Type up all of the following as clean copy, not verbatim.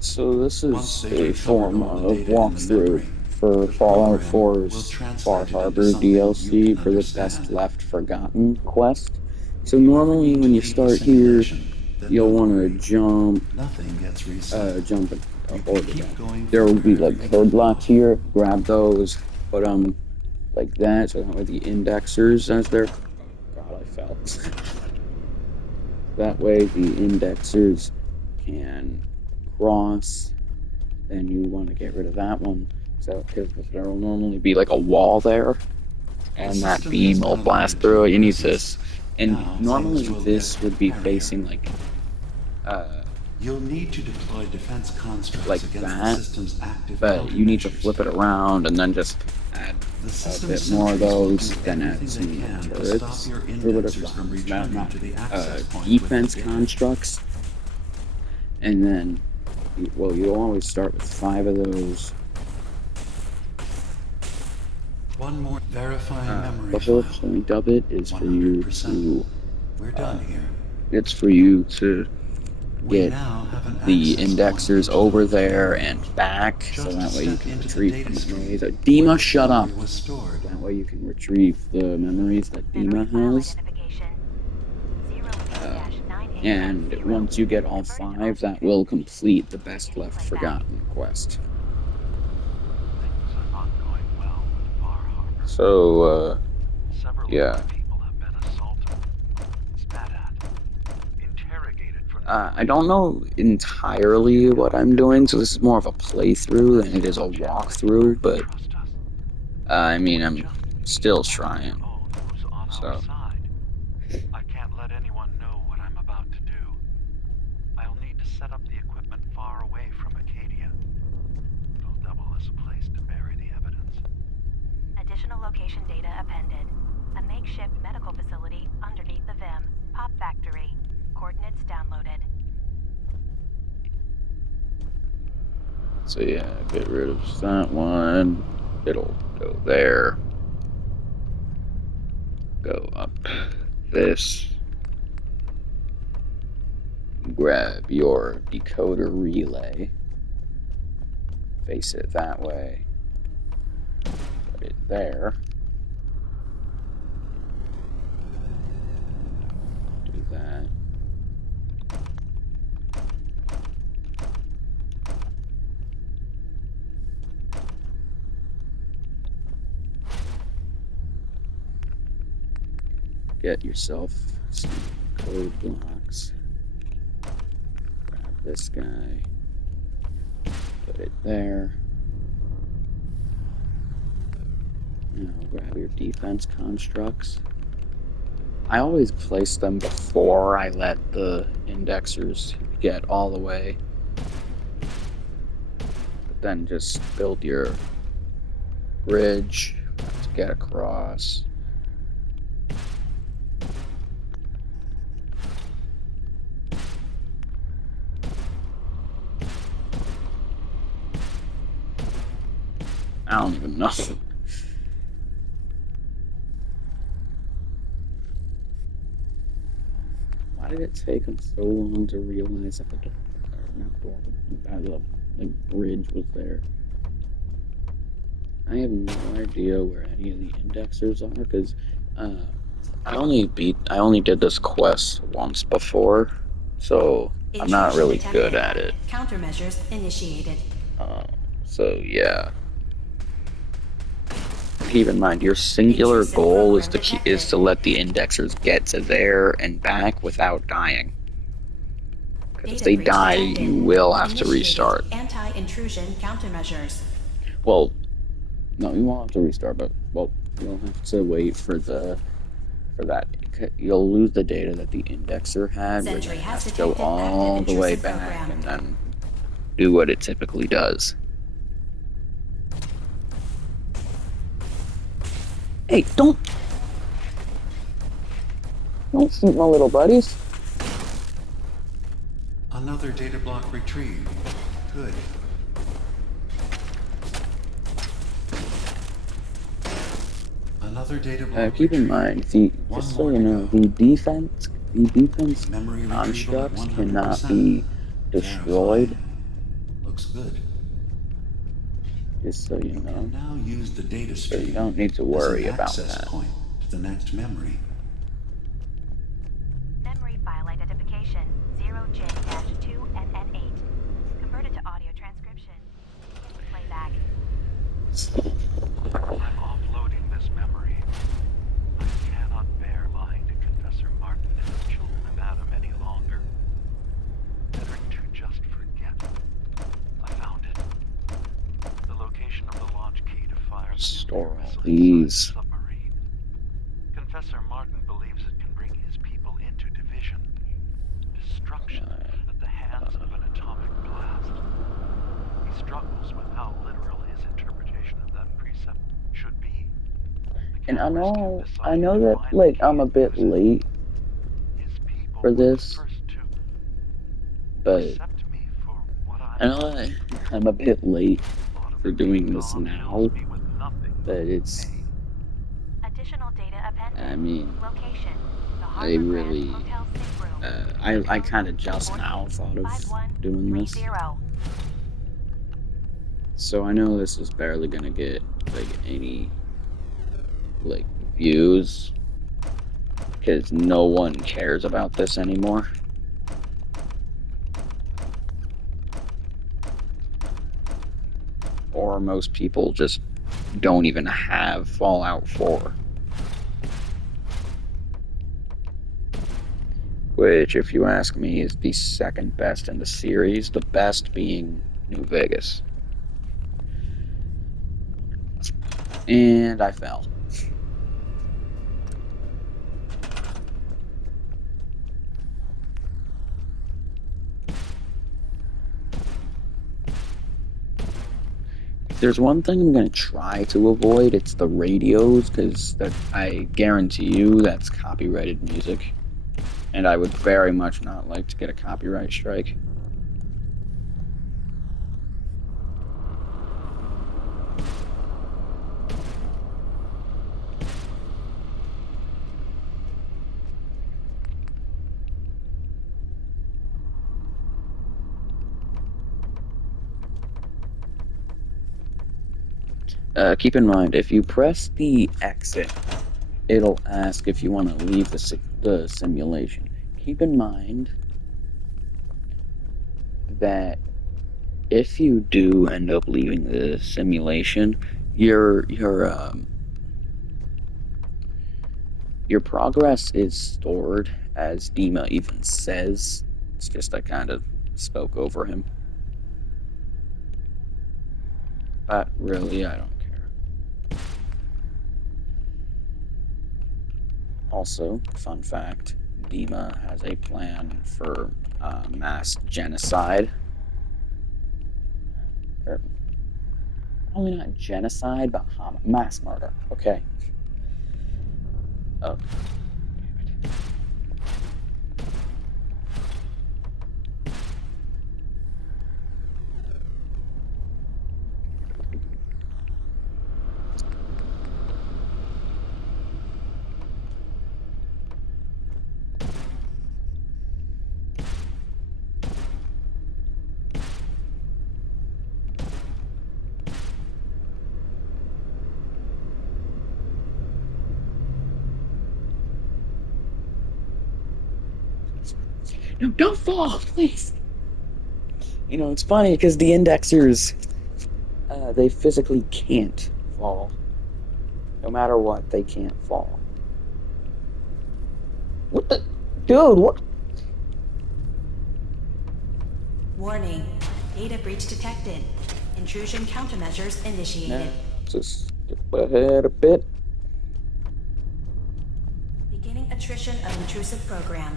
So this Once is they've a recovered form all the of data in the walkthrough memory, for the Fallout program will 4's Far translate it into Harbor something you DLC can for the Best understand. Left Forgotten quest. So If you ever normally need to when you leave the start here, simulation, then you'll don't want to worry. jump, Nothing gets reset. jump in, You can or the keep going there will further be if like you need code to, though. blocks here. Grab those, put them like that, so that way the indexers, as they're, God, I fell. That way the indexers can cross. Then you want to get rid of that one. So, because there will normally be like a wall there, The and that system has beam been will blast alerted to through your it. You need presence. this, and Now things normally will get this would be hairier. facing uh, You'll need to deploy defense constructs like against the that, system's active but you need to countermeasures. flip it around and then just add The a system's bit more of sentries will do those, then add everything they some more can to stop turrets, your or whatever, indexers from returning not to the access point with the defense data. constructs, and then, well, you always start with 5 of those. One more verifying memory The whole file. point of it is for you 100%. to, We're uh, done here. it's for you to We get now have an the access point indexers into the over local there area. and back, so Just a that way you step can into the retrieve the data memories. stream where Dima, this shut up! memory was stored. That way you can retrieve the memories that Memory Dima file has. identification Uh, 0B-9850. and once you get all 5, that will complete the Best Left Forgotten quest. Things are not going well with Far Harbor. So, Several of yeah. my people have been assaulted, spat at, interrogated for no I reason. don't know entirely what I'm doing, so this is more of a playthrough than it is a walkthrough, but Trust us. I mean, We I'm just need still one of your trying. own who's on our So, side. I can't let anyone know what I'm about to do. I'll need to set up the equipment far away from Acadia. It'll double as a place to bury the evidence. Additional location data appended. A makeshift medical facility underneath the VIM. Pop factory. Coordinates downloaded. so yeah, get rid of that one. It'll go there. Go up this. Grab your decoder relay. Face it that way. Put it there. Do that. Get yourself some code blocks. Grab this guy. Put it there. Now grab your defense constructs. I always place them before I let the indexers get all the way. But then just build your bridge to get across. I don't even know. Why did it take them so long to realize that the door, or not door, the bridge was there? I have no idea where any of the indexers are because uh, I only did this quest once before, so I'm not Intrusion really good detected. at it. Countermeasures initiated. Uh, so yeah. Keep in mind, your singular Intrusive goal program is detected. to let the indexers get to there and back without dying. Because if Data they breach die, detected. you will have to Initiating restart. anti-intrusion countermeasures. Well, no, you won't have to restart, but well, you'll have to wait for that. You'll lose the data that the indexer had, where Sentry then it has has to go detected active all the way intrusive back program. and then do what it typically does. Hey, don't shoot my little buddies. Another data block retrieved. Good. Another data block Keep in retrieved. mind, One just so more you to know, go. the defense Memory retrieval at constructs 100%. cannot be Verifying. destroyed. Looks good. Just so you know. And now use the data So you stream don't need to as worry an about access that. point to the next memory. Memory file identification 0J-2NN8. Converted to audio transcription. Playback. I'm offloading this memory. I cannot bear lying to Confessor Martin and the children of Adam any longer. Better to just forget. I found it. The location of the launch key to fire the Store nuclear all missile inside the these. submarine. Confessor Martin believes it can bring his people into division. Destruction at the hands of an atomic blast. He struggles with how literal his interpretation of that precept should be. And I Can't risk him know deciding to that find the like key I'm a and bit use it. late His people for were the this, first to but accept me for what I I know I'm a bit late thought of for it being doing this gone now, fills me with nothing but but it's, pain. Additional data appended. I mean, Location: the I Harbor Grand really, Hotel safe room. I Code kind of just now thought of doing this, 4130. so I know this is barely gonna get like any like views because no one cares about this anymore. Or most people just don't even have Fallout 4. Which, if you ask me, is the second best in the series, the best being New Vegas. And I fell. If there's one thing I'm going to try to avoid, it's the radios, because I guarantee you that's copyrighted music. And I would very much not like to get a copyright strike. Keep in mind, if you press the exit, it'll ask if you want to leave the simulation. Keep in mind that if you do end up leaving the simulation, your progress is stored, as Dima even says. It's just I kind of spoke over him. But really, I don't care. Also, fun fact, Dima has a plan for mass genocide. Or, probably not genocide, but mass murder, okay? Oh, damn it. No, don't fall, please. You know, it's funny because the indexers, they physically can't fall. No matter what, they can't fall. What the? Dude, what? Warning. Data breach detected. Intrusion countermeasures initiated. Nah, just skip ahead a bit. Beginning attrition of intrusive program.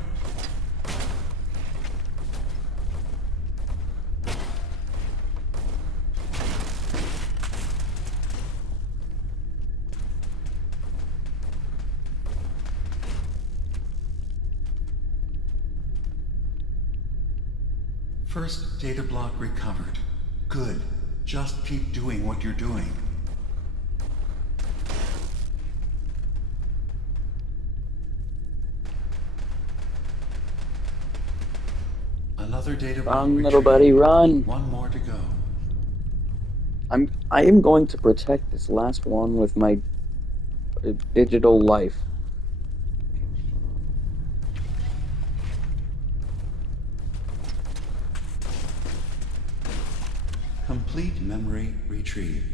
First data block recovered. Good. Just keep doing what you're doing. Another data block Run, little retrieved. buddy, run. One more to go. I am going to protect this last one with my digital life. Complete memory retrieved.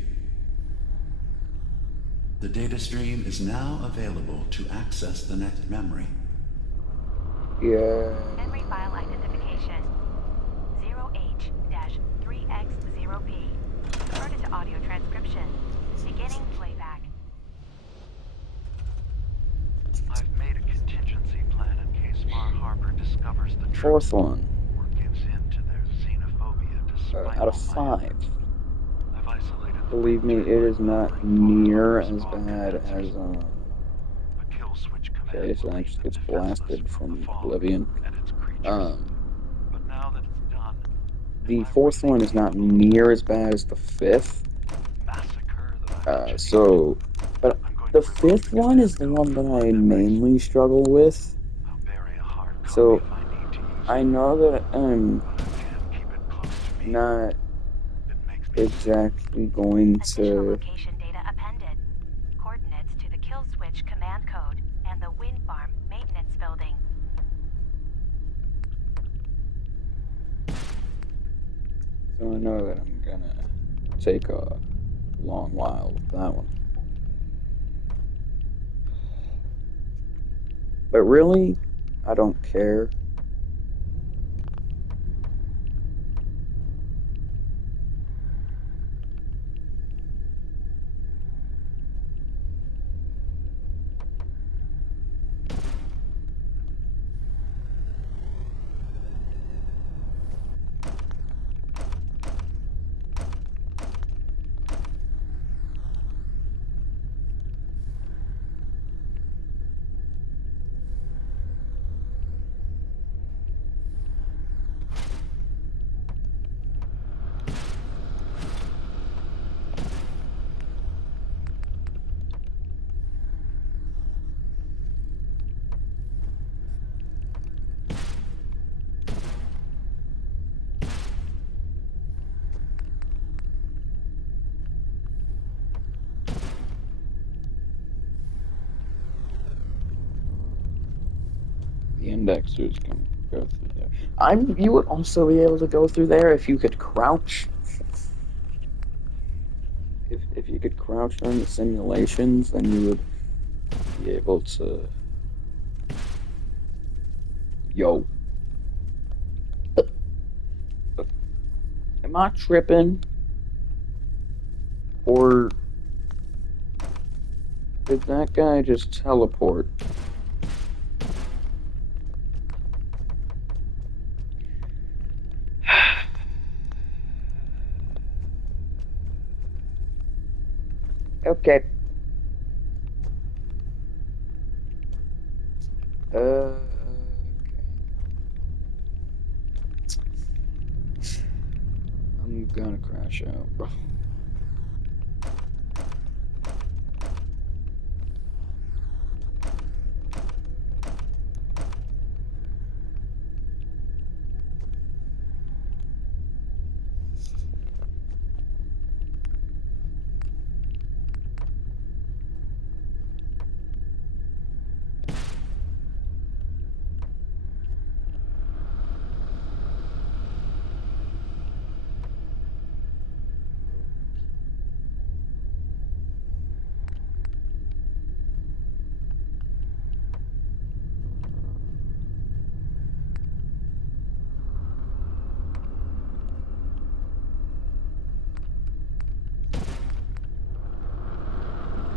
The data stream is now available to access the next memory. Yeah. Memory file identification 0H-3X0P. Converted to audio transcription. Beginning playback. I've made a contingency plan in case Mar Harbor discovers the Fourth truth one. or gives in to their xenophobia despite Out of all my 5. efforts. I've isolated the Believe me, breakthrough it by is not buffering far near harbor as fog bad condensers. as A kill switch command okay, so will that keep just them gets defenseless blasted from the from fog Oblivion. and its creatures. Um, But now that it's done, am the I fourth really one is not capable of near the as bad as the fifth. massacre that I've engineered? So, but I'm going the to revoke fifth the one is command the code one that from my I memories. mainly struggle with. I'll bury a hard copy So if I need to use I it, know that I'm but I can't keep it close to me. not It makes me sick. exactly going Additional to. location data appended. Coordinates to the kill switch command code and the wind farm maintenance building. So I know that I'm gonna take a long while with that one. But really, I don't care. The indexers can go through there. You would also be able to go through there if you could crouch. If you could crouch during the simulations, then you would be able to. Yo, am I tripping? Or did that guy just teleport? Okay. Okay. I'm gonna crash out, bro.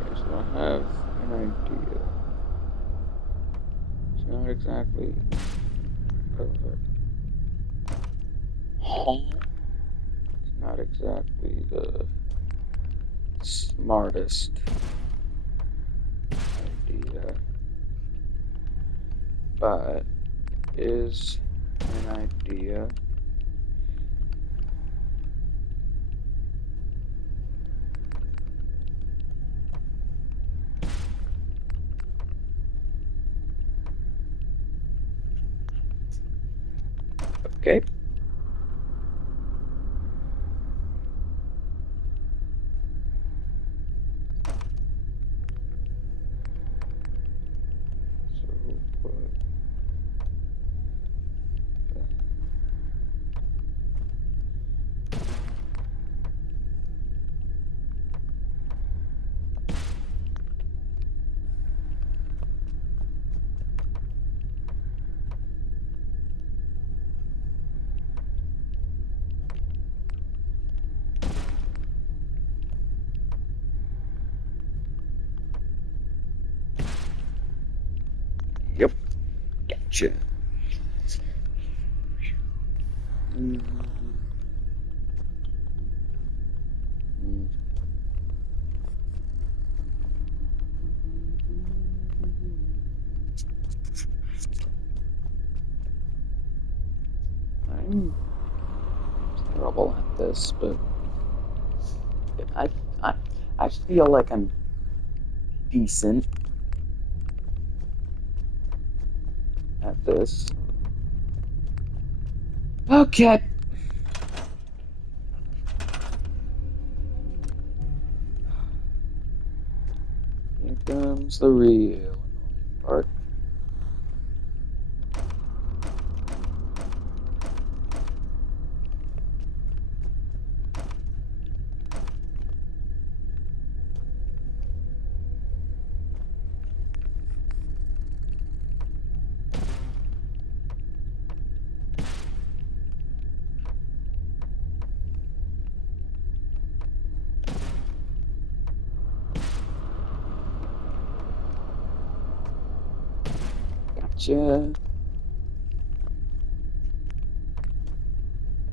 Okay, so I have an idea. It's not exactly perfect. It's not exactly the smartest idea, but is an idea. Okay. Gotcha. I'm terrible at this, but I I I feel like I'm decent at this. Okay. Here comes the real annoying part. Gotcha.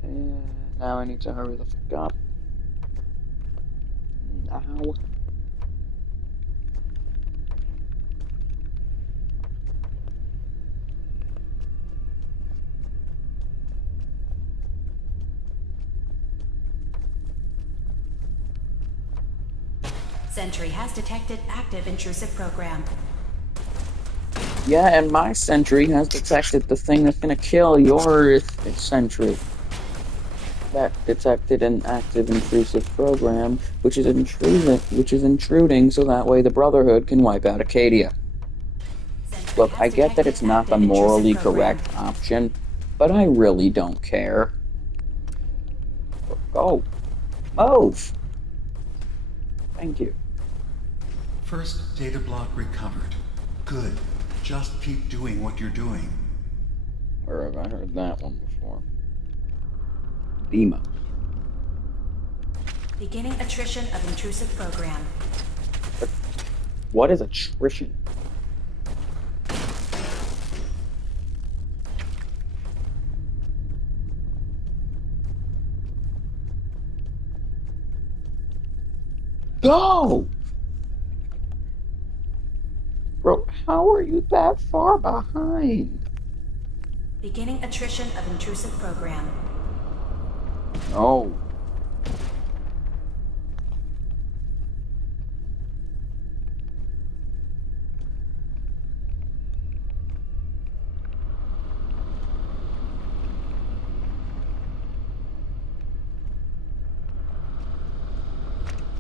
And now I need to hurry the fuck up. Now. Sentry has detected active intrusive program. Yeah, and my sentry has detected the thing that's gonna kill your sentry. That detected an active intrusive program, which is intruding, so that way the Brotherhood can wipe out Acadia. Sentry Look, has I get that detected it's not the active intrusive morally program. correct option, but I really don't care. Go. Move! Thank you. First data block recovered. Good. Just keep doing what you're doing. Where have I heard that one before? Beam up. Beginning attrition of intrusive program. What is attrition? Go! Bro, how are you that far behind? Beginning attrition of intrusive program. No.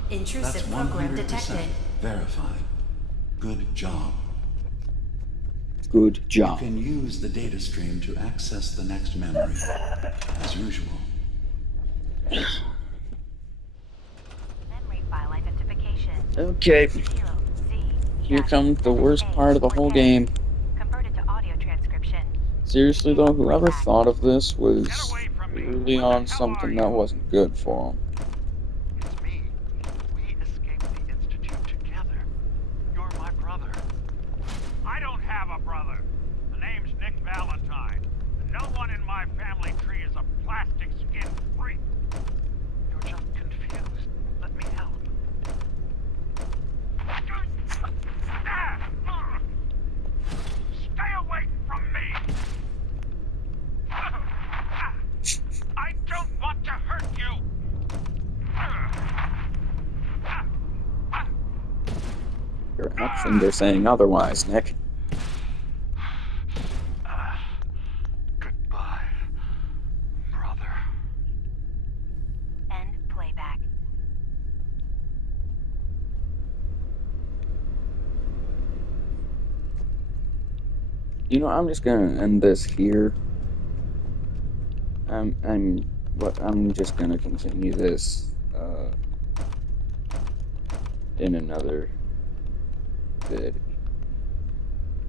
That's Intrusive 100% program detected. verified. Good job. Good You job. can use the data stream to access the next memory, as usual. Memory file identification. Okay, 0C. here comes the worst part of the whole game. Converted to audio transcription. Seriously though, whoever Playback. thought of this Get was away from me! clearly Where the on hell are something you? that wasn't good for them. It's me. We escaped the Institute together. You're my brother. I don't have a brother. The name's Nick Valentine. And no one in my family tree is a plastic skin freak. You're just confused. Let me help. Stay away from me! I don't want to hurt you! Your actions are saying otherwise, Nick. Goodbye, brother. End playback. You know, I'm just gonna end this here. I'm just gonna continue this in another vid.